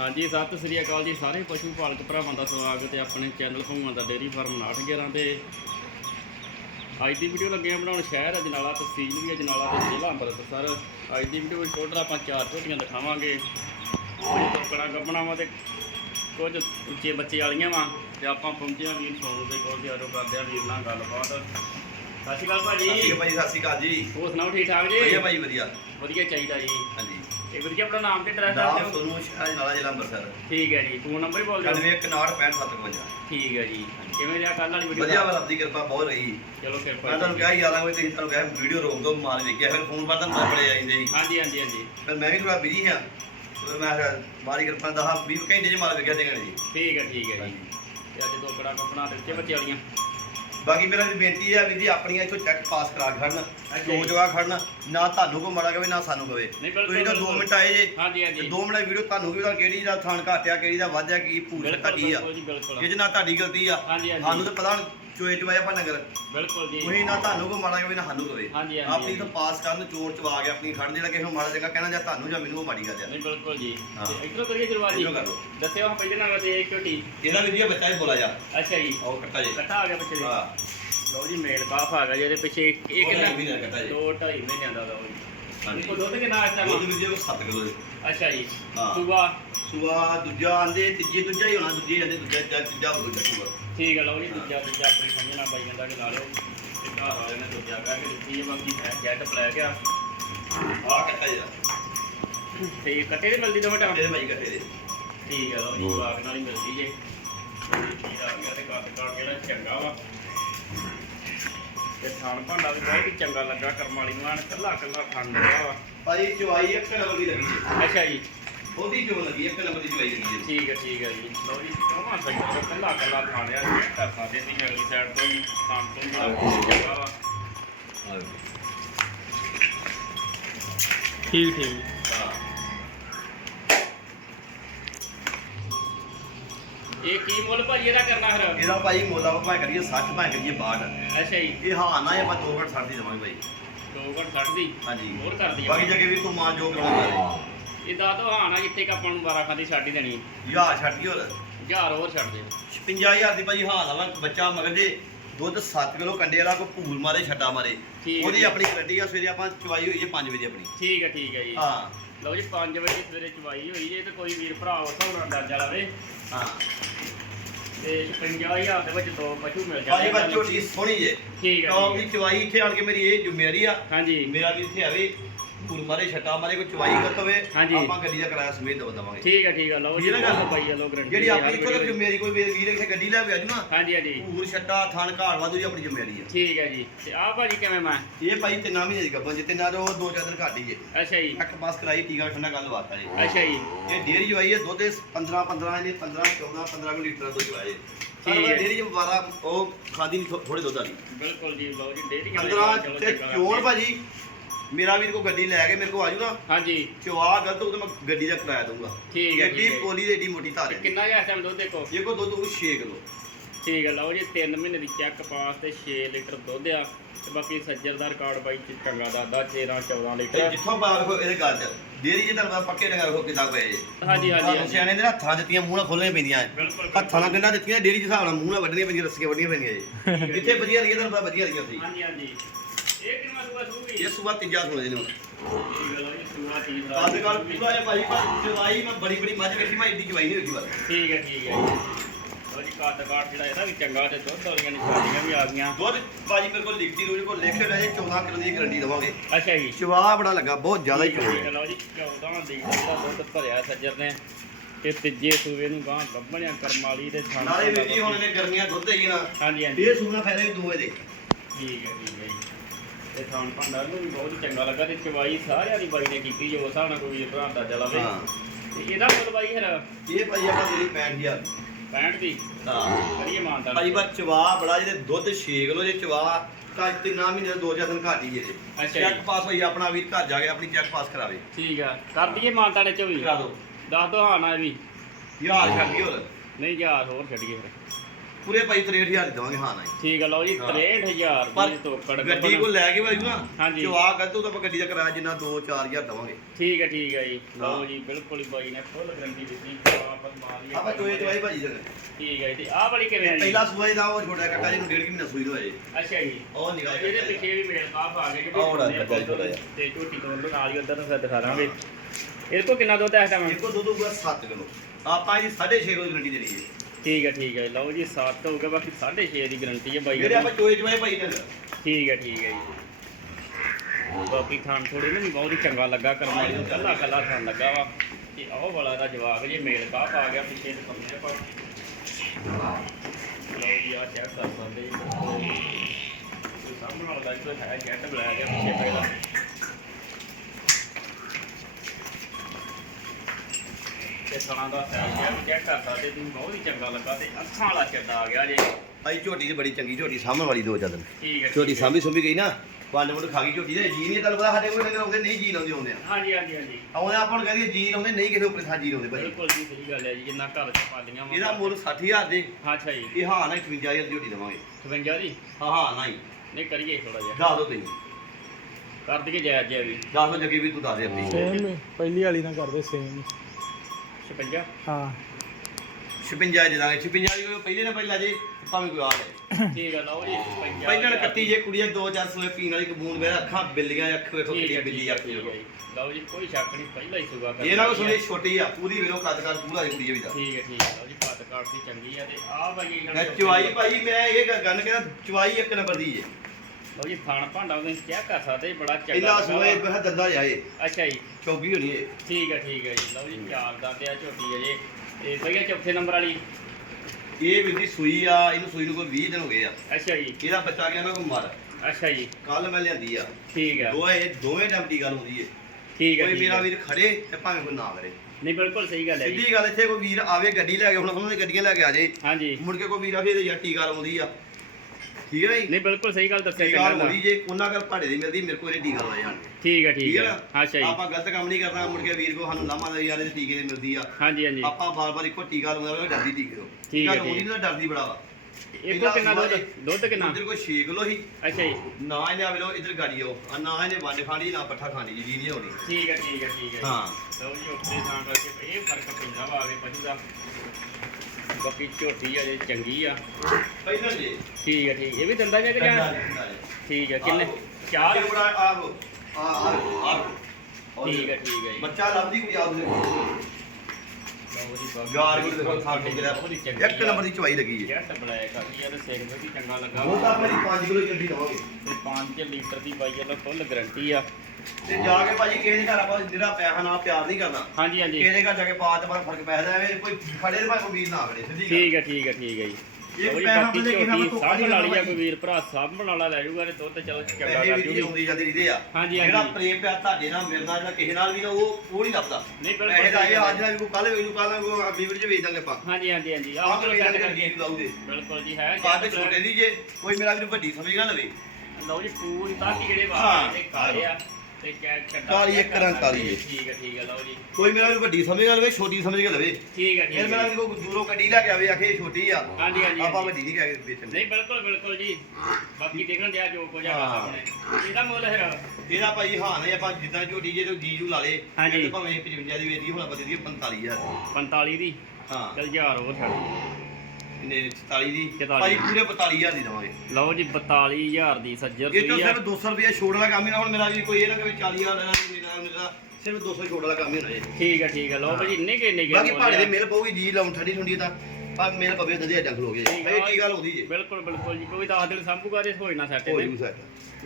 ਹਾਂਜੀ ਸਤਿ ਸ੍ਰੀ ਅਕਾਲ ਜੀ ਸਾਰੇ ਪਸ਼ੂ ਪਾਲਕ ਭਰਾਵਾਂ ਦਾ ਸਵਾਗਤ ਹੈ ਆਪਣੇ ਚੈਨਲ ਭੂਮਾ ਦਾ ਡੇਅਰੀ ਫਾਰਮ 911 ਤੇ। ਅੱਜ ਦੀ ਵੀਡੀਓ ਲੱਗੇ ਆ ਬਣਾਉਣ ਸ਼ਹਿਰ ਅਜਨਾਲਾ ਤਹਿਸੀਲ ਵੀ ਅਜਨਾਲਾ ਤੇ ਜ਼ਿਲ੍ਹਾ ਅੰਮ੍ਰਿਤਸਰ। ਅੱਜ ਦੀ ਵੀਡੀਓ ਵਿੱਚ ਟੋਟਲ ਆਪਾਂ ਚਾਰ ਝੋਟੀਆਂ ਦਿਖਾਵਾਂਗੇ। ਕੁਝ ਟੋਕਣਾ ਗੱਬਣਾਵਾਂ ਤੇ ਕੁਝ ਉੱਚੇ ਬੱਚੇ ਵਾਲੀਆਂ ਵਾ ਤੇ ਆਪਾਂ ਪਹੁੰਚੇ ਆ ਵੀਰ ਸੋਨੂ ਦੇ ਕੋਲ ਤੇ ਆਰੋ ਕਰਦੇ ਆ ਵੀਰ ਨਾਲ ਗੱਲਬਾਤ। ਸਤਿ ਸ਼੍ਰੀ ਅਕਾਲ ਭਾਜੀ। ਸਤਿ ਸ਼੍ਰੀ ਅਕਾਲ ਭਾਈ ਸਤਿ ਸ਼੍ਰੀ ਅਕਾਲ ਜੀ। ਹੋਰ ਸੁਣਾਓ ਠੀਕ ਠਾਕ ਜੀ? ਵਧੀਆ ਭਾਈ ਵਧੀਆ। ਵਧੀਆ ਚਾਹੀਦਾ ਜੀ। ਹਾਂਜੀ। ਇਹ ਵੀਰ ਜੀ ਆਪਣਾ ਨਾਮ ਤੇ ਐਡਰੈਸ ਦੱਸ ਨਾਮ ਦਿਓ। ਸੋਨੂੰ ਸ਼ਾਹ ਨਾਲਾ ਜ਼ਿਲ੍ਹਾ ਅੰਮ੍ਰਿਤਸਰ। ਠੀਕ ਹੈ ਜੀ ਫੋਨ ਨੰਬਰ ਹੀ ਬੋਲ ਦਿਓ। 9165 ਠੀਕ ਹੈ ਜੀ ਕਿਵੇਂ ਰਿਹਾ ਕੱਲ ਵਾਲੀ ਵੀਡੀਓ ਵਧੀਆ ਵਾ ਰੱਬ ਦੀ ਕਿਰਪਾ ਬਹੁਤ ਰਹੀ। ਚਲੋ ਮੈਂ ਤੁਹਾਨੂੰ ਕਿਹਾ ਯਾਦਾਂ ਕੋਈ ਤੁਸੀਂ ਤੁਹਾਨੂੰ ਕਿਹਾ ਵੀਡੀਓ ਰੋਕ ਦੋ ਮਾਲ ਵੇਖਿਆ। ਫਿਰ ਫੋਨ ਪਰ ਤੁਹਾਨੂੰ ਬੜੇ ਆਈਂਦੇ ਸੀ। ਹਾਂਜੀ ਹਾਂਜੀ ਹਾਂਜੀ। ਫਿਰ ਮੈਂ ਵੀ ਥੋੜਾ ਬਿਜ਼ੀ ਹਾਂ। ਫਿਰ ਮੈਂ ਕਿਹਾ ਮਾਰੀ ਕਿਰਪਾ ਦਾ 20 ਘੰਟੇ ਚ ਮਾਲ ਵੇਖਿਆ ਦੇਣ ਜੀ ਠੀਕ ਹੈ ਠੀਕ ਹੈ ਜੀ। ਤੇ ਅੱਜ ਦੋ ਕੜਾ ਕੱਪਣਾ ਦਿੱਤੇ ਬੱਚੇ ਵਾਲੀਆਂ। ਬਾਕੀ ਮੇਰਾ ਵੀ ਬੇਨਤੀ ਹੈ ਵੀ ਜੀ ਆਪਣੀਆਂ ਇੱਥੋਂ ਚੈੱਕ ਪਾਸ ਕਰਾ ਕੇ ਖੜਨ। ਦੋ ਜਵਾ ਖੜਨ ਨਾ ਤੁਹਾਨੂੰ ਕੋ ਮਾੜਾ ਕਵੇ ਨਾ ਸਾਨੂੰ ਕਵੇ ਨਹੀਂ, ਬਿਲਕੁਲ, ਤੁਸੀਂ ਤਾਂ 2 ਬਿਲਕੁਲ। ਮਿੰਟ ਆਏ ਜੇ ਹਾਂਜੀ ਤੇ ਹਾਂਜੀ 2 ਮਿੰਟ ਵੀਡੀਓ ਤੁਹਾਨੂੰ ਵੀ ਪਤਾ ਕਿਹੜੀ ਦਾ ਥਾਨ ਘਾਟਿਆ ਕਿਹੜੀ ਦਾ ਵਾਧਿਆ ਕੀ ਭੂਲ ਬਿਲਕੁਲ ਕੀ ਆ ਬਿਲਕੁਲ ਜੀ ਬਿਲਕੁਲ ਜਿਹਦੇ ਨਾਲ ਤੁਹਾਡੀ ਗਲਤੀ ਆ ਹਾਂਜੀ, ਹਾਂਜੀ। ਸਾਨੂੰ ਤਾਂ ਪਤਾ ਚੋਏ ਚਵਾਇਆ ਆਪਾਂ ਨਗਰ। ਬਿਲਕੁਲ ਜੀ। ਉਹੀ ਨਾ ਤੁਹਾਨੂੰ ਕੋ ਮਾੜਾ ਕਵੇ ਨਾ ਸਾਨੂੰ ਕਵੇ ਹਾਂਜੀ, ਹਾਂਜੀ, ਆਪਣੀ ਤਾਂ ਪਾਸ ਕਰਨ ਚੋਰ ਚਵਾ ਕੇ ਆਪਣੀ ਖੜ ਜਿਹੜਾ ਕਿਸੇ ਨੂੰ ਮਾੜਾ ਚੰਗਾ ਕਹਿਣਾ ਜਾਂ ਤੁਹਾਨੂੰ ਜਾਂ ਮੈਨੂੰ ਉਹ ਮਾੜੀ ਗੱਲ ਆ। ਨਹੀਂ ਬਿਲਕੁਲ ਜੀ। ਹਾਂ। ਤੇ ਇਧਰੋਂ ਕਰੀਏ ਸ਼ੁਰੂਆਤ ਜੀ। ਇੱਧਰੋਂ ਕਰ ਲਓ। ਦੱਸਿਓ ਹਾਂ ਪਹਿਲੇ ਨਾਲ ਤੇ ਇੱਕ ਝੋਟੀ ਇਹਦਾ ਵੀ ਵਧੀਆ ਬੱਚਾ ਹੀ ਬੋਲਾ ਜਾ। ਅੱਛਾ ਜੀ। ਉਹ ਕੱਟਾ ਜੇ। ਇਕੱਠਾ ਆ ਗਿਆ ਪਿੱਛੇ ਦੇ ਹਾਂ। ਲਓ ਜੀ ਮੇਲ ਕਾਫ ਆ ਗਿਆ ਜਿਹਦੇ ਪਿੱਛੇ ਇਹ ਉਹ ਕਿੰਨਾ ਮਹੀਨੇ ਦਾ ਕੱਟਾ ਜੀ। ਦੋ ਢਾਈ ਮਹੀਨਿਆਂ ਦਾ ਲਓ ਜੀ। ਹਾਂਜੀ। ਉਹ ਦੁੱਧ ਕਿੰਨਾ ਇਸ ਉਹ ਟਾਈਮ ਵੀ ਜੇ 7 ਕਿਲੋ ਦੇ ਅੱਛਾ ਜੀ। ਹਾਂ। ਸੂਆ? ਸੂਆ ਦੂਜਾ ਆਂਦੇ ਤੀਜੇ ਦੂਜਾ ਹੀ ਹੋਣਾ ਦੂਜੇ ਆਂਦੇ ਦੂਜਾ ਜਾਂ ਤੀਜਾ ਹੋ ਦੂਜਾ ਸੂਆ। ਠੀਕ ਹੈ ਲਓ ਜੀ ਦੂਜਾ ਦੂਜਾ ਆਪਣੀ ਸਮਝਣਾ ਬਾਈ ਕਹਿੰਦਾ ਕਿ ਲਾ ਲਿਓ ਤੇ ਘਰ ਵਾਲੇ ਨੇ ਦੂਜਾ ਕਹਿ ਕੇ ਦਿੱਤੀ ਹੈ ਬਾਕੀ ਹੈ ਜੈਟ ਬਲੈਕ ਆ। ਆ ਕੱਟਾ ਜਿਹੜਾ ਤੇ ਕੱਟੇ ਦੇ ਮਿਲਦੀ ਦੋ ਟਾਂ ਇਹ ਭਾਈ ਕੱਟੇ ਦੇ। ਠੀਕ ਹੈ ਲਓ ਜੀ ਬਾਗ ਨਾਲ ਹੀ ਮਿਲਦੀ ਜੇ। ਠੀਕ ਆ ਗਿਆ ਤੇ ਕੱਟ ਕੱਟ ਜਿਹੜਾ ਚੰਗਾ ਵਾ। ਤੇ ਥਾਣ ਭਾਂਡਾ ਵੀ ਬਹੁਤ ਹੀ ਚੰਗਾ ਲੱਗਾ ਕਰਮ ਵਾਲੀ ਨੂੰ ਐਨ ਕੱਲਾ ਕੱਲਾ ਖਾਣ ਲੱਗਾ ਵਾ। ਭਾਈ ਚਵਾਈ ਇੱਕ ਨੰਬਰ ਦੀ ਲੱਗੀ ਹੈ। ਅੱਛਾ ਜੀ। ਉਹਦੀ ਚੋ ਲੱਗੀ ਇੱਕ ਨੰਬਰ ਦੀ ਚਵਾਈ ਲੱਗੀ ਹੈ। ਠੀਕ ਹੈ ਠੀਕ ਹੈ ਜੀ। ਲਓ ਜੀ ਕਿਉਂ ਸਹੀ ਕੱਲਾ ਕੱਲਾ ਖਾਣਿਆ ਜੀ ਕਰ ਸਕਦੇ ਸੀ ਅਗਲੀ ਸਾਈਡ ਤੋਂ ਹੀ ਥਾਣ ਤੋਂ ਜਿਹੜਾ ਚੰਗਾ ਵਾ। ਠੀਕ ਠੀਕ ਹਾਂ ਇਹ ਕੀ ਮੁੱਲ ਭਾਜੀ ਇਹਦਾ ਕਰਨਾ ਫਿਰ? ਇਹਦਾ ਭਾਈ ਮੋਲਾ ਭਾਵੇਂ ਕਰੀਏ 60 ਭਾਵੇਂ ਕਰੀਏ 62 ਅੱਛਾ ਜੀ। ਇਹ ਹਾਂ ਨਾ ਇਹ ਆਪਾਂ 2 ਘੰਟ 60 ਦੀ ਦੇਵਾਂਗੇ ਭਾਈ। ਦੋ ਘੰਟ 60 ਦੀ ਹਾਂਜੀ। ਹੋਰ ਕਰ ਦਈਏ ਬਾਕੀ ਜਗੇ ਵੀ ਤੂੰ ਮਾਨ ਜੋ ਕਰਾਉਣਾ ਇਹ ਦਾ ਤਾਂ ਹਾਂ ਨਾ ਜਿੱਥੇ ਕਿ ਆਪਾਂ ਨੂੰ 12 ਖਾਦੀ ਛੱਡ ਹੀ ਦੇਣੀ ਯਾਰ ਛੱਡ ਕੀ ਹੋਰ। ਹਜ਼ਾਰ ਹੋਰ ਛੱਡ ਦਿਓ 55000 ਦੀ ਭਾਈ ਹਾਂ ਵਾ ਬੱਚਾ ਮਗਰ ਜੇ ਦੁੱਧ 7 ਕਿਲੋ ਕੰਡੇ ਵਾਲਾ ਕੋ ਭੂਲ ਮਾਰੇ ਛੱਡਾ ਮਾਰੇ। ਠੀਕ ਹੈ ਉਹਦੀ ਜੀ। ਆਪਣੀ ਗੱਡੀ ਆ ਸਵੇਰੇ ਆਪਾਂ ਚਵਾਈ ਹੋਈ ਹੈ 5 ਵਜੇ ਆਪਣੀ। ਠੀਕ ਹੈ ਠੀਕ ਹੈ ਜੀ। ਹਾਂ। ਲਓ ਜੀ 5 ਵਜੇ ਸਵੇਰੇ ਚਵਾਈ ਹੋਈ ਜੇ ਤੇ ਕੋਈ ਵੀਰ ਭਰਾ ਉਸ ਹਿਸਾਬ ਨਾਲ ਅੰਦਾਜ਼ਾ ਲਾਵੇ। ਹਾਂ। ਤੇ 55000 ਦੇ ਵਿੱਚ ਦੋ ਪਸ਼ੂ ਮਿਲ ਭਾਈ ਜਾਂਦੇ ਬਾ ਝੋਟੀ ਸੋਹਣੀ ਜੇ ਠੀਕ ਹੈ ਟੌਪ ਠੀਕ ਦੀ ਚਵਾਈ ਇੱਥੇ ਆਣ ਕੇ ਮੇਰੀ ਇਹ ਜ਼ਿੰਮੇਵਾਰੀ ਆ। ਹਾਂਜੀ। ਮੇਰਾ ਵੀ ਇੱਥੇ ਆਵੇ। ਭੂਲ ਮਾਰੇ ਛੱਟਾ ਮਾਰੇ ਕੋਈ ਚਵਾਈ ਕਰਤ ਹੋਵੇ ਹਾਂਜੀ। ਆਪਾਂ ਗੱਡੀ ਦਾ ਕਿਰਾਇਆ ਸਮੇਤ ਦਵਾ ਦਵਾਂਗੇ। ਠੀਕ ਹੈ ਠੀਕ ਹੈ ਲਓ ਜੀ ਇਹ ਨਾ? ਗੱਲ। ਪਾਈ ਲਓ ਗਰੰਟੀ ਜਿਹੜੀ ਆਪਣੀ ਇੱਥੋਂ ਤੱਕ ਜ਼ਿੰਮੇਵਾਰੀ ਕੋਈ ਵੀਰ ਵੀਰ ਇੱਥੇ ਗੱਡੀ ਲੈ ਕੇ ਆਜੂ ਨਾ ਹਾਂਜੀ ਹਾਂਜੀ। ਭੂਲ ਛੱਟਾ ਥਣ ਘਾੜ ਵਾਧੂ ਜੀ ਆਪਣੀ ਜ਼ਿੰਮੇਵਾਰੀ ਆ। ਠੀਕ ਹੈ ਜੀ। ਤੇ ਆਹ ਭਾਜੀ ਕਿਵੇਂ ਮੈਂ? ਇਹ ਭਾਈ ਤਿੰਨਾਂ ਮਹੀਨੇ ਦੀ ਗੱਭਾ ਜੇ ਤਿੰਨਾਂ ਤੋਂ ਦੋ ਚਾਰ ਦਿਨ ਘੱਟ ਹੀ ਅੱਛਾ ਜੀ। ਇੱਕ ਪਾਸ ਕਰਾਈ ਟੀਕਾ ਠੰਡਾ ਗੱਲ ਬਾਤ ਆ ਜੀ। ਅੱਛਾ ਜੀ। ਇਹ ਡੇਰੀ ਜੋ ਆਈ ਹੈ ਦੁੱਧ ਦੇ 15 15 ਇਹਨੇ 15 14 15 ਲੀਟਰ ਦੁੱਧ ਆਏ ਠੀਕ ਹੈ। ਡੇਰੀ ਚ ਵਾਰਾ ਉਹ ਖਾਦੀ ਨਹੀਂ ਥੋੜੇ ਦੁੱਧ ਵਾਲੀ। ਬਿਲਕੁਲ ਜੀ ਲਓ ਜੀ ਡੇਰੀ ਅੰਦਰਾਂ ਤੇ ਚੋਣ ਭਾਜੀ ਮੇਰਾ ਵੀਰ ਕੋ ਗੱਡੀ ਲੈ ਕੇ ਮੇਰੇ ਕੋ ਆਜੂਗਾ। ਹਾਂਜੀ। ਚਵਾ ਗਲਤ ਉਹ ਤੇ ਮੈਂ ਗੱਡੀ ਦਾ ਕਿਰਾਇਆ ਦਊਂਗਾ। ਠੀਕ ਹੈ, ਠੀਕ ਹੈ। ਪੋਲੀ ਦੇ ਏਡੀ ਮੋਟੀ ਧਾਰ ਤੇ ਹੈ ਕਿੰਨਾ ਜਿਹਾ ਟਾਈਮ ਦੁੱਧ ਦੇਖੋ? ਇਹ ਕੋ ਦੁੱਧ ਉਹ 6 ਕਿਲੋ। ਠੀਕ ਹੈ ਲਓ ਜੀ 3 ਮਹੀਨੇ ਦੀ ਚੈੱਕ ਪਾਸ ਤੇ 6 ਲੀਟਰ ਦੁੱਧ ਆ। ਤੇ ਬਾਕੀ ਸੱਜਰ ਦਾ ਰਿਕਾਰਡ ਬਾਈ ਚ ਚੰਗਾ ਦਾਦਾ 13 14 ਤੇ ਲੀਟਰ ਜਿੱਥੋਂ ਵੇਖੋ ਇਹਦੇ ਗੱਲ ਚ ਡੇਰੀ ਚ ਤਾਂ ਪੱਕੇ ਡੰਗਾ ਵੇਖੋ ਕਿਦਾਂ ਪਏ ਜੇ? ਹਾਂਜੀ ਹਾਂਜੀ ਸਿਆਣੇ ਦੇ ਨਾ ਹੱਥਾਂ ਦਿੱਤੀਆਂ ਮੂੰਹ ਨਾਲ ਖੋਲਣੀਆਂ ਪੈਂਦੀਆਂ ਐ। ਬਿਲਕੁਲ ਹੱਥਾਂ ਨਾਲ ਗੰਢਾਂ ਦਿੱਤੀਆਂ ਡੇਰੀ ਚ ਹਿਸਾਬ ਨਾਲ ਮੂੰਹ ਨਾਲ ਵੱਢਣੀਆਂ ਪੈਂਦੀਆਂ ਰੱਸੀਆਂ ਵੱਢਣੀਆਂ ਪੈਂਦੀਆਂ ਜੀ। ਜਿੱਥੇ ਵਧੀਆ ਰਹੀ ਤੁਹਾਨੂੰ ਪਤਾ ਵਧੀਆ ਰਹੀ ਉੱਥੇ। ਹਾਂਜੀ ਹਾਂਜੀ। ਇਹ ਕਿੰਨਾ ਸੂਆ ਸੂਗੀ ਇਹ ਸੁਬਾ ਤੀਜਾ ਨੇ ਲਓ ਜੀ ਸੂਆ ਤੀਸਰਾ ਕਾਦੇ ਕਾਲ ਪੂਰਾ ਇਹ ਭਾਈ ਪਰ ਜਵਾਈ ਮੈਂ ਬੜੀ ਬੜੀ ਮੱਝ ਵੇਖੀ ਮੈਂ ਏਡੀ ਜਵਾਈ ਨਹੀਂ ਵੇਖੀ ਬਸ। ਠੀਕ ਹੈ ਠੀਕ ਹੈ। ਲਓ ਜੀ ਕੱਦ ਕਾਠ ਜਿਹੜਾ ਇਹਦਾ ਵੀ ਚੰਗਾ ਤੇ ਦੁੱਧ ਵਾਲੀਆਂ ਨਿਸ਼ਾਨੀਆਂ ਵੀ ਆ ਗਈਆਂ। ਦੁੱਧ ਭਾਜੀ ਮੇਰੇ ਕੋਲ ਲਿਖਤੀ ਰੋਜ਼ ਕੋਲ ਲਿਖ ਕੇ ਲੈ 14 ਕਿਲੋ ਦੀ ਗਰੰਟੀ ਦਵਾਂਗੇ। ਅੱਛਾ ਜੀ। ਚਵਾ ਬੜਾ ਲੱਗਾ ਬਹੁਤ ਜ਼ਿਆਦਾ ਹੀ ਠੀਕ ਹੈ ਚੋਣ ਲਓ ਜੀ 14 ਲੀਟਰ ਦਾ ਦੁੱਧ ਭਰਿਆ ਸੱਜਰ ਨੇ ਤੇ ਤੀਜੇ ਸੂਏ ਨੂੰ ਗਾਂ ਗੱਭਣਿਆ ਕਰਮ ਵਾਲੀ ਤੇ ਥਣ ਨਾਲੇ ਵੀਰ ਜੀ ਹੁਣ ਇਹਨੇ ਗਰਮੀਆਂ ਦੁੱਧ ਹੈਗੀ ਨਾ ਹਾਂਜੀ ਹਾਂਜੀ। ਇਹ ਸੂਣਾ ਫਾਇਦਾ ਵੀ ਦੋਵੇਂ ਦੇ ਠੀਕ ਹੈ ਠੀਕ ਹੈ ਜੀ। ਤੇ ਥਾਣ ਭਾਂਡਾ ਨੂੰ ਵੀ ਬਹੁਤ ਹੀ ਚੰਗਾ ਲੱਗਾ ਤੇ ਚਵਾਈ ਸਾਰਿਆਂ ਦੀ ਬਾਈ ਨੇ ਕੀਤੀ ਜੋ ਹਿਸਾਬ ਨਾਲ ਕੋਈ ਭਰਾ ਦਾ ਚਲਾਵੇ ਹਾਂ। ਤੇ ਇਹਦਾ ਮੁੱਲ ਬਾਈ ਫਿਰ ਇਹ ਭਾਈ ਆਪਾਂ ਤੇਰੀ 65000 65 ਦੀ। ਹਾਂ। ਕਰੀਏ ਮਾਨਤਾ ਭਾਈ ਬਾ ਚਵਾ ਬੜਾ ਜਿਹਦੇ ਦੁੱਧ 6 ਕਿਲੋ ਜੇ ਚਵਾ ਤਾਂ ਤਿੰਨਾਂ ਮਹੀਨੇ ਦੇ ਦੋ ਚਾਰ ਦਿਨ ਘੱਟ ਹੀ ਜੇ। ਅੱਛਾ ਜੀ। ਚੈੱਕ ਪਾਸ ਹੋਈ ਆਪਣਾ ਵੀਰ ਘਰ ਜਾ ਕੇ ਆਪਣੀ ਚੈੱਕ ਪਾਸ ਕਰਾਵੇ। ਠੀਕ ਆ। ਕਰ ਦਈਏ ਮਾਨਤਾ ਨੇ ਚੋਂ ਵੀ। ਕਰਾ ਦੋ। ਦੱਸ ਦੋ ਹਾਂ ਨਾ ਇਹ ਵੀ। ਯਾਰ ਛੱਡ ਹੋਰ। ਨਹੀਂ ਯਾਰ ਹੋਰ ਛੱਡੀਏ ਫਿਰ। ਪੂਰੇ ਭਾਈ 63000 ਦੀ ਦਵਾਂਗੇ ਹਾਂ ਨਹੀਂ। ਠੀਕ ਆ ਲਓ ਜੀ ਹਾਂ। 63000 ਪਰ ਦੀ ਤੋਕੜ ਗੱਡੀ ਕੋ ਲੈ ਕੇ ਭਾਈ ਨਾ ਹਾਂਜੀ। ਚਵਾ ਕਰ ਤੂੰ ਤਾਂ ਆਪਾਂ ਗੱਡੀ ਦਾ ਕਿਰਾਇਆ ਜਿੰਨਾ 2-4000 ਦਵਾਂਗੇ। ਠੀਕ ਹੈ ਠੀਕ ਹੈ ਜੀ। ਲਓ। ਜੀ ਬਿਲਕੁਲ ਹੀ ਬਾਈ ਨੇ ਫੁੱਲ ਗਰੰਟੀ ਦਿੱਤੀ। ਆਪਾਂ ਮਾਰ ਆਪਾਂ ਚੋਏ ਚਵਾਈ ਭਾਜੀ ਦੇ ਠੀਕ ਹੈ ਜੀ ਆਹ ਵਾਲੀ ਕਿਵੇਂ ਆ ਜੀ? ਪਹਿਲਾ ਸੂਆ ਇਹਦਾ ਉਹ ਛੋਟਾ ਕਾਕਾ ਜੀ ਨੂੰ ਡੇਢ ਕੁ ਮਹੀਨਾ ਸੂਈ ਹੋਏ। ਅੱਛਾ ਜੀ। ਉਹ ਨਿਗਾਹ ਇਹਦੇ ਪਿੱਛੇ ਵੀ ਮੇਲ ਕਾਫ ਆ ਗਏ ਕਿ ਆਹ ਬੜਾ ਛੋਟਾ ਜਿਹਾ। ਤੇ ਝੋਟੀ ਤੋਂ ਨਾਲ ਹੀ ਉਧਰ ਨੂੰ ਦਿਖਾ ਦਾਂਗੇ ਇਹਦੇ ਕੋਲ ਕਿੰਨਾ ਦੁੱਧ ਹੈ ਇਸ ਟਾਈਮ ਇਹ ਕੋ ਦੁੱਧ ਹੋਊਗਾ 7 ਕਿਲੋ। ਆਪਾਂ ਜੀ 6.5 ਕਿਲੋ ਦੀ ਗਰੰਟੀ ਦੇਣੀ ਹੈ। ਠੀਕ ਹੈ ਠੀਕ ਹੈ ਲਓ ਜੀ 7 ਹੋ ਗਿਆ ਬਾਕੀ 6.5 ਦੀ ਗਾਰੰਟੀ ਹੈ ਬਾਈ ਜਿਹੜੇ ਆਪਾਂ ਚੋਏ ਚਵਾਈ ਭਾਈ ਦੇ ਠੀਕ ਹੈ ਠੀਕ ਹੈ ਜੀ। ਬਾਕੀ ਥਾਂ ਥੋੜੀ ਨੂੰ ਬਹੁਤ ਹੀ ਚੰਗਾ ਲੱਗਾ ਕਰਮਾਈ ਨੂੰ ਕੱਲਾ ਕੱਲਾ ਥਾਂ ਲੱਗਾ ਵਾ। ਤੇ ਆਹ ਵਾਲਾ ਦਾ ਜਵਾਬ ਜੇ ਮੇਲ ਕਾਫ ਆ ਗਿਆ ਪਿੱਛੇ ਤੇ ਕੰਮੇ ਪਾ ਲਓ ਜੀ ਆ ਚੈੱਕ ਕਰ ਸਕਦੇ ਜੀ। ਸਾਹਮਣੇ ਵਾਲਾ ਦਾ ਹੈ ਜੈਟ ਬੁਲਾਇਆ ਗਿਆ ਪਿੱਛੇ ਪਹਿਲਾਂ ਤੇ ਥਾਂ ਦਾ ਸਾਈਜ਼ ਚੈੱਕ ਕਰ ਸਕਦੇ ਤੁਸੀਂ ਬਹੁਤ ਹੀ ਚੰਗਾ ਲੱਗਾ ਤੇ ਅੱਖਾਂ ਵਾਲਾ ਚੱਡਾ ਆ ਗਿਆ ਜੇ। ਭਾਈ ਝੋਟੀ ਤੇ ਬੜੀ ਚੰਗੀ ਝੋਟੀ ਸਾਹਮਣੇ ਵਾਲੀ ਦੋ ਚੱਲਣ ਠੀਕ ਹੈ ਝੋਟੀ ਹੈ। ਸਾਂਭੀ ਸੁੰਭੀ ਗਈ ਨਾ ਪੰਜ ਮੁੰਡ ਖਾ ਗਈ ਝੋਟੀ ਦੇ ਜੀ ਨਹੀਂ ਤੁਹਾਨੂੰ ਪਤਾ ਸਾਡੇ ਕੋਲ ਡੰਗਰ ਆਉਂਦੇ ਨਹੀਂ ਜੀ ਲਾਉਂਦੇ ਆਉਂਦੇ ਆ। ਹਾਂਜੀ ਹਾਂਜੀ ਹਾਂਜੀ। ਆਉਂਦੇ ਆਪਾਂ ਨੂੰ ਕਹਦੇ ਜੀ ਲਾਉਂਦੇ ਨਹੀਂ ਕਿਸੇ ਉੱਪਰ ਥਾਂ ਜੀ ਲਾਉਂਦੇ ਭਾਈ। ਬਿਲਕੁਲ ਜੀ ਸਹੀ ਗੱਲ ਹੈ ਜੀ ਜਿੰਨਾ ਘਰ ਚ ਪਾਲੀਆਂ ਵਾ। ਇਹਦਾ ਮੁੱਲ 60000 ਦੇ। ਹਾਂ ਅੱਛਾ ਜੀ। ਇਹ ਹਾਂ ਨਾ 55000 ਦੀ ਝੋਟੀ ਦੇਵਾਂਗੇ। 52 ਦੀ? ਹਾਂ ਹਾਂ ਨਹੀਂ। ਨਹੀਂ ਕਰੀਏ ਥੋੜਾ ਜਿਹਾ। ਦੱਸ ਦੋ ਤੈਨੂੰ। ਕਰ ਦਈਏ ਜਾਇਜ਼ ਜਿਹਾ ਵੀ। ਦੱਸ ਦੋ ਜੱਗੀ ਵੀ ਤੂੰ ਦੱਸ ਦੇ ਆਪਣੀ। ਸੇਮ ਪਹਿਲੀ ਵਾਲੀ ਨਾਲ ਕਰਦੇ ਸੇਮ 56 ਹਾਂ। 56 ਦੇ ਦਾਂਗੇ। 56 ਦੀ ਕੋਈ ਪਹਿਲੇ ਨਾ ਪਹਿਲਾਂ ਜੇ ਭਾਵੇਂ ਕੋਈ ਆ ਜਾਏ। ਠੀਕ ਹੈ ਲਓ ਜੀ 55 ਪਹਿਲਾਂ ਨੇ ਕੱਟੀ ਜੇ ਕੁੜੀਆਂ ਦੋ ਚਾਰ ਸੂਏ ਪੀਣ ਵਾਲੀ ਕਬੂਨ ਵੇਰਾ ਅੱਖਾਂ ਬਿੱਲੀਆਂ ਅੱਖ ਵੇਖੋ ਹੈ ਬਿੱਲੀ ਠੀਕ ਹੈ ਅੱਖ ਠੀਕ ਹੈ ਜੀ। ਲਓ ਜੀ ਕੋਈ ਸ਼ੱਕ ਨਹੀਂ ਪਹਿਲਾਂ ਹੀ ਸੁਗਾ ਇਹ ਨਾ ਕੋ ਸੁਣੀ ਛੋਟੀ ਆ ਪੂਰੀ ਵੇਰੋ ਕੱਦ ਕਰ ਪੂਰਾ ਦੀ ਕੁੜੀ ਵੀ ਦਾ ਠੀਕ ਹੈ ਠੀਕ ਹੈ ਲਓ ਜੀ ਪੱਤ ਕਾਟ ਦੀ ਚੰਗੀ ਆ ਤੇ ਆਹ ਭਾਈ ਇਹਨਾਂ ਮੈਂ ਨੇ ਚਵਾਈ ਭਾਈ ਮੈਂ ਇਹ ਗੱਲ ਕਹਿੰਦਾ ਚਵਾਈ ਇੱਕ ਨੰਬਰ ਦੀ ਜੇ। ਲਓ ਜੀ ਥਾਣ ਭਾਂਡਾ ਉਹਨੇ ਚੈੱਕ ਕਰ ਸਕਦੇ ਬੜਾ ਚੰਗਾ ਪਹਿਲਾ ਲੱਗਾ ਸੂਏ ਵਾ। ਬਹ ਦੰਦਾ ਜਾਏ ਅੱਛਾ ਜੀ। ਚੌਗੀ ਹੋਣੀ ਏ। ਠੀਕ ਹੈ ਠੀਕ ਹੈ ਜੀ। ਲਓ ਜੀ ਚਾਰ ਦੰਦ ਆ ਝੋਟੀ ਅਜੇ ਤੇ ਭਈਆ ਚੌਥੇ ਨੰਬਰ ਵਾਲੀ। ਇਹ ਵੀ ਦੀ ਸੂਈ ਆ ਇਹਨੂੰ ਸੂਈ ਨੂੰ ਕੋਈ 20 ਦਿਨ ਹੋ ਗਏ ਆ। ਅੱਛਾ ਜੀ। ਇਹਦਾ ਬੱਚਾ ਗਿਆ ਨਾ ਕੋਈ ਮਰ। ਅੱਛਾ ਜੀ। ਕੱਲ ਮੈਂ ਲਿਆਂਦੀ ਆ। ਠੀਕ ਹੈ ਦੋਵੇਂ ਇਹ ਦੋਵੇਂ ਟਾਈਮ ਦੀ ਗੱਲ ਹੁੰਦੀ ਏ। ਠੀਕ ਹੈ ਕੋਈ ਠੀਕ ਮੇਰਾ ਹੈ। ਵੀਰ ਖੜੇ ਤੇ ਭਾਵੇਂ ਕੋਈ ਨਾ ਕਰੇ। ਨਹੀਂ ਬਿਲਕੁਲ ਸਹੀ ਗੱਲ ਹੈ ਜੀ। ਸਿੱਧੀ ਗੱਲ ਇੱਥੇ ਕੋਈ ਵੀਰ ਆਵੇ ਗੱਡੀ ਲੈ ਕੇ ਹੁਣ ਉਹਨਾਂ ਦੀ ਗੱਡੀਆਂ ਲੈ ਕੇ ਆ ਜੇ। ਹਾਂਜੀ। ਮੁੜ ਕੇ ਕੋਈ ਵੀਰ ਯਾਰ ਟੀਕਾ ਲਾਉਂਦੀ ਆ? ਠੀਕ ਹੈ ਜੀ? ਨਹੀਂ ਬਿਲਕੁਲ ਸਹੀ ਗੱਲ ਦੱਸਿਆ ਟੀਕਾ ਚੰਗਾ ਲਾਉਂਦੀ ਜੇ ਉਹਨਾਂ ਘਰ ਭਾੜੇ ਦੀ ਮਿਲਦੀ ਮੇਰੇ ਕੋਲ ਇਹ ਟੀਕਾ ਲਾਇਆ ਜਾਣ। ਠੀਕ ਹੈ ਠੀਕ ਹੈ ਹੈ ਅੱਛਾ ਜੀ। ਆਪਾਂ ਗਲਤ ਕੰਮ ਨਹੀਂ ਕਰਨਾ ਮੁੜ ਕੇ ਵੀਰ ਕੋ ਸਾਨੂੰ ਲਾਮਾ ਦੇ ਯਾਰ ਇਹ ਟੀਕੇ ਦੀ ਮਿਲਦੀ ਆ। ਹਾਂਜੀ ਹਾਂਜੀ। ਆਪਾਂ ਬਾਰ-ਬਾਰ ਇੱਕੋ ਟੀਕਾ ਲਾਉਂਦਾ ਉਹ ਡਰਦੀ ਟੀਕੇ ਤੋਂ। ਠੀਕ ਹੈ, ਠੀਕ। ਤਾਂ ਡਰਦੀ ਬੜਾ ਵਾ। ਇੱਕੋ ਕਿੰਨਾ ਦੁੱਧ? ਦੁੱਧ ਕਿੰਨਾ? ਇਧਰ ਕੋਈ 6 ਕਿਲੋ ਸੀ। ਅੱਛਾ ਜੀ। ਨਾ ਇਹਨੇ ਆਵੇ ਲੋ ਇਧਰ ਗਾੜੀ ਆਓ। ਆ ਨਾ ਇਹਨੇ ਵੰਡ ਖਾਣੀ ਨਾ ਪੱਠਾ ਖਾਣੀ ਜੀ ਜੀ ਨਹੀਂ ਹੋਣੀ ਠੀਕ ਹੈ ਠੀਕ ਹੈ ਠੀਕ ਹੈ ਹਾਂ। ਲਓ ਜੀ ਉੱਤੇ ਥਾਂ ਕਰਕੇ ਇਹ ਫ਼ਰਕ ਪੈਂਦਾ ਵਾ ਆਵੇ ਦਾ। ਬਾਕੀ ਝੋਟੀ ਅਜੇ ਚੰਗੀ ਆ। ਪਹਿਲਾਂ ਜੀ। ਠੀਕ ਹੈ ਠੀਕ। ਇਹ ਵੀ ਦੰਦਾ ਜਾ ਕੇ ਜਾਣਾ ਠੀਕ ਹੈ ਕਿੰਨੇ? ਚਾਰ? ਬੜਾ ਆਹੋ। ਆ ਆ ਆ ਠੀਕ ਠੀਕ ਜੀ। ਬੱਚਾ ਲੱਭਦੀ ਕੋਈ ਆਪ ਦੇ ਦੇਖੋ ਚੰਗੀ ਇੱਕ ਨੰਬਰ ਦੀ ਚਵਾਈ ਲੱਗੀ ਹੈ। ਜੱਟ ਬਲੈਕ ਆ ਆ ਤੇ ਸੇਕ ਵੀ ਚੰਗਾ ਲੱਗਾ ਉਹ ਤਾਂ ਆਪਣੀ 5 ਕਿਲੋ ਜਲਦੀ ਦਵਾਂਗੇ। ਤੇ 5 ਲੀਟਰ ਦੀ ਬਾਈ ਵੱਲੋਂ ਫੁੱਲ ਗਾਰੰਟੀ ਆ। ਤੇ ਜਾ ਕੇ ਭਾਜੀ ਕਿਸੇ ਦੇ ਘਰ ਆਪਾਂ ਜਿਹੜਾ ਪੈਸਾ ਨਾਲ ਪਿਆਰ ਨਹੀਂ ਕਰਨਾ ਹਾਂਜੀ ਹਾਂਜੀ। ਕਿਸੇ ਦੇ ਘਰ ਜਾ ਕੇ ਪਾ ਤੇ ਬਾਅਦ ਫ਼ਰਕ ਪੈ ਜਾਂਦਾ ਐਵੇਂ ਕੋਈ ਖੜੇ ਦੇ ਭਾਵੇਂ ਕੋਈ ਵੀਰ ਨਾ ਗੱਲ। ਠੀਕ ਹੈ ਠੀਕ ਹੈ ਠੀਕ ਹੈ ਜੀ। ਇੱਕ ਪੈਸਾ ਬੰਦੇ ਨਾਲ ਝੋਟੀ ਧੋਖਾ ਸਾਂਭਣ ਵਾਲੀ ਆ ਕੋਈ ਵੀਰ ਭਰਾ ਸਾਂਭਣ ਵਾਲਾ ਲੈ ਜਾਊਗਾ ਤੇ ਦੁੱਧ ਚਲੋ ਚੰਗਾ ਪੈਸੇ ਕਰ ਵੀ ਜੂਗੀ। ਹੁੰਦੀ ਜਾਂਦੀ ਰਹਿੰਦੇ ਆ। ਹਾਂਜੀ, ਜਿਹੜਾ ਹਾਂਜੀ। ਪ੍ਰੇਮ ਪਿਆਰ ਤੁਹਾਡੇ ਨਾਲ ਮੇਰੇ ਨਾਲ ਜਾਂ ਕਿਸੇ ਨਾਲ ਵੀ ਨਾ ਉਹ ਉਹ ਨਹੀਂ ਲੱਭਦਾ। ਨਹੀਂ ਬਿਲਕੁਲ ਪੈਸੇ ਦਾ ਇਹ ਅੱਜ ਨਾਲ ਕੋਈ ਕੱਲ ਵੇਚ ਲੂ ਕੱਲ ਨੂੰ ਵੀਵਰ ਚ ਵੇਚ ਦਾਂਗੇ ਆਪਾਂ। ਹਾਂਜੀ ਹਾਂਜੀ ਹਾਂਜੀ। ਆਹ ਆਹ ਚਲੋ ਮੇਰਾ ਕੱਟ ਜਿਹੜਾ ਕਰਕੇ ਗੇਟ ਲਾਉਗੇ ਬਿਲਕੁਲ ਜੀ ਹੈ ਕਾਦ ਛੋਟੇ ਦੀ ਜੇ ਕੋਈ ਮੇਰਾ ਵੀ ਵੱਡੀ ਸਮਝ ਨਾ ਲਵੇ ਲਓ ਜੀ ਪੂਰੀ ਤਾਕੀ ਜਿਹੜੇ ਹਾਂ। ਵਾਹ ਤੇ ਕਾਲੇ ਆ। ਤੇ ਕੈ ਕੱਟਾ ਕਾਲੀ ਇੱਕ ਰੰਗ ਕਾਲੀ ਹੈ। ਠੀਕ ਹੈ ਠੀਕ ਹੈ ਲਓ ਜੀ। ਕੋਈ ਮੇਰਾ ਵੀ ਵੱਡੀ ਸਮਝ ਨਾ ਲਵੇ ਛੋਟੀ ਸਮਝ ਕੇ ਲਵੇ। ਠੀਕ ਹੈ ਫਿਰ ਮੇਰਾ ਵੀ ਕੋਈ ਦੂਰੋਂ ਗੱਡੀ ਲੈ ਕੇ ਆਵੇ ਆਖੇ ਇਹ ਛੋਟੀ ਆ। ਹਾਂਜੀ ਹਾਂਜੀ ਆਪਾਂ ਹਾਂਜੀ। ਵੱਡੀ ਨਹੀਂ ਕਹਿ ਕੇ ਵੇਚਣ ਨਹੀਂ ਬਿਲਕੁਲ ਬਿਲਕੁਲ ਜੀ। ਬਾਕੀ ਦੇਖਣ ਦਿਆ ਜੋ ਕੁਝ ਹੈਗਾ ਹਾਂ। ਇਹਦਾ ਮੁੱਲ ਹੈ ਇਹਦਾ ਭਾਈ ਹਾਂ ਨਹੀਂ ਆਪਾਂ ਜਿੱਦਾਂ ਝੋਟੀ ਜੇ ਤੇ ਜੀਜੂ ਲਾ ਲੇ ਹਾਂਜੀ। ਤੇ ਭਾਵੇਂ 55 ਦੀ ਵੇਚੀ ਹੁਣ ਆਪਾਂ ਦੇ ਦਈਏ 45000 45 ਦੀ? ਹਾਂ। ਚਲ ਹਜ਼ਾਰ ਹੋਰ ਛੱਡ ਇਹਨੇ 44 ਦੀ? 44 ਭਾਈ ਪੂਰੇ 42000 ਦੀ ਦਵਾਂਗੇ ਲਓ ਜੀ 42000 ਦੀ ਸੱਜਰ ਇਹ ਤਾਂ ਸਿਰਫ 200 ਰੁਪਏ ਛੋੜ ਵਾਲਾ ਕੰਮ ਹੀ ਨਾ ਹੁਣ ਮੇਰਾ ਵੀ ਕੋਈ ਇਹ ਨਾ ਕਿ 40000 ਲੈਣਾ ਮੇਰਾ ਮੇਰਾ ਸਿਰਫ 200 ਛੋੜ ਵਾਲਾ ਕੰਮ ਹੀ ਹੋਣਾ ਠੀਕ ਹੈ ਠੀਕ ਹੈ ਲਓ ਭਾਜੀ ਇੰਨੇ ਕਿ ਇੰਨੇ ਬਾਕੀ ਭਾੜੇ ਦੇ ਮਿਲ ਪਊਗੀ ਜੀ ਲਾਉਂ ਠੰਡੀ ਠੰਡੀ ਤਾਂ ਪਰ ਮਿਲ ਪਵੇ ਦਦੇ ਡੰਗ ਲੋਗੇ। ਇਹ ਕੀ ਗੱਲ ਹੁੰਦੀ ਜੇ? ਬਿਲਕੁਲ ਬਿਲਕੁਲ ਜੀ ਕੋਈ 10 ਦਿਨ ਸੰਭੂਗਾ ਤੇ ਹੋਈ ਨਾ ਸੈੱਟ ਨੇ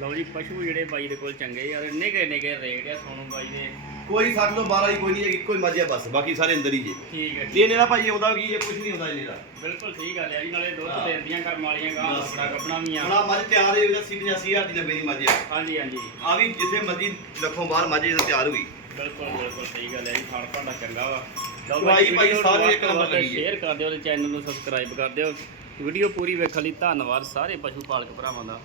ਲਓ ਜੀ ਪਸ਼ੂ ਜਿਹੜੇ ਬਾਈ ਦੇ ਕੋਲ ਚੰਗੇ ਯਾਰ ਇੰਨੇ ਕਿ ਇੰਨੇ ਕਿ ਰੇਟ ਆ ਸੋਨੂੰ ਬਾਈ ਦੇ। ਕੋਈ 60 ਤੋਂ 12 ਹੀ ਕੋਈ ਨਹੀਂ ਹੈਗੀ ਕੋਈ ਮਰਜ਼ੀ ਆ ਬਸ ਬਾਕੀ ਸਾਰੇ ਅੰਦਰ ਹੀ ਜੇ। ਠੀਕ ਹੈ ਇਹ ਇਹਦਾ ਭਾਈ ਆਉਂਦਾ ਕੀ ਇਹ ਕੁਝ ਨਹੀਂ ਆਉਂਦਾ ਇਹਦਾ ਬਿਲਕੁਲ ਸਹੀ ਗੱਲ ਹੈ ਜੀ ਨਾਲੇ ਦੁੱਧ ਹਾਂ। ਦੇਦੀਆਂ ਕਰਮ ਵਾਲੀਆਂ ਗਾਂ ਬਸ। ਆਪਣਾ ਕੱਪਣਾ ਵੀ ਆ। ਹੁਣ ਆ ਮੱਝ ਤਿਆਰ ਹੋਈ ਉਹਦਾ 80 80000 ਦੀ ਡੱਬੇ ਦੀ ਮੱਝ ਆ। ਹਾਂਜੀ ਹਾਂਜੀ। ਆ ਵੀ ਜਿੱਥੇ ਮਰਜ਼ੀ ਲੱਖੋਂ ਬਾਹਰ ਮੱਝ ਇਹਦਾ ਤਿਆਰ ਹੋਈ। ਬਿਲਕੁਲ ਬਿਲਕੁਲ ਸਹੀ ਗੱਲ ਹੈ ਜੀ ਖਾਣ ਭਾਂਡਾ ਚੰਗਾ ਵਾ। ਲਓ ਭਾਈ, ਭਾਈ, ਸਾਰੇ ਇੱਕ ਨੰਬਰ ਲੱਗੀ ਹੈ। ਸ਼ੇਅਰ ਕਰ ਦਿਓ ਤੇ ਚੈਨਲ ਨੂੰ ਸਬਸਕ੍ਰਾਈਬ ਕਰ ਦਿਓ। ਵੀਡੀਓ ਪੂਰੀ ਵੇਖਣ ਲਈ ਧੰਨਵਾਦ ਸਾਰੇ ਪਸ਼ੂ ਪਾਲਕ ਭਰਾਵਾਂ ਦਾ।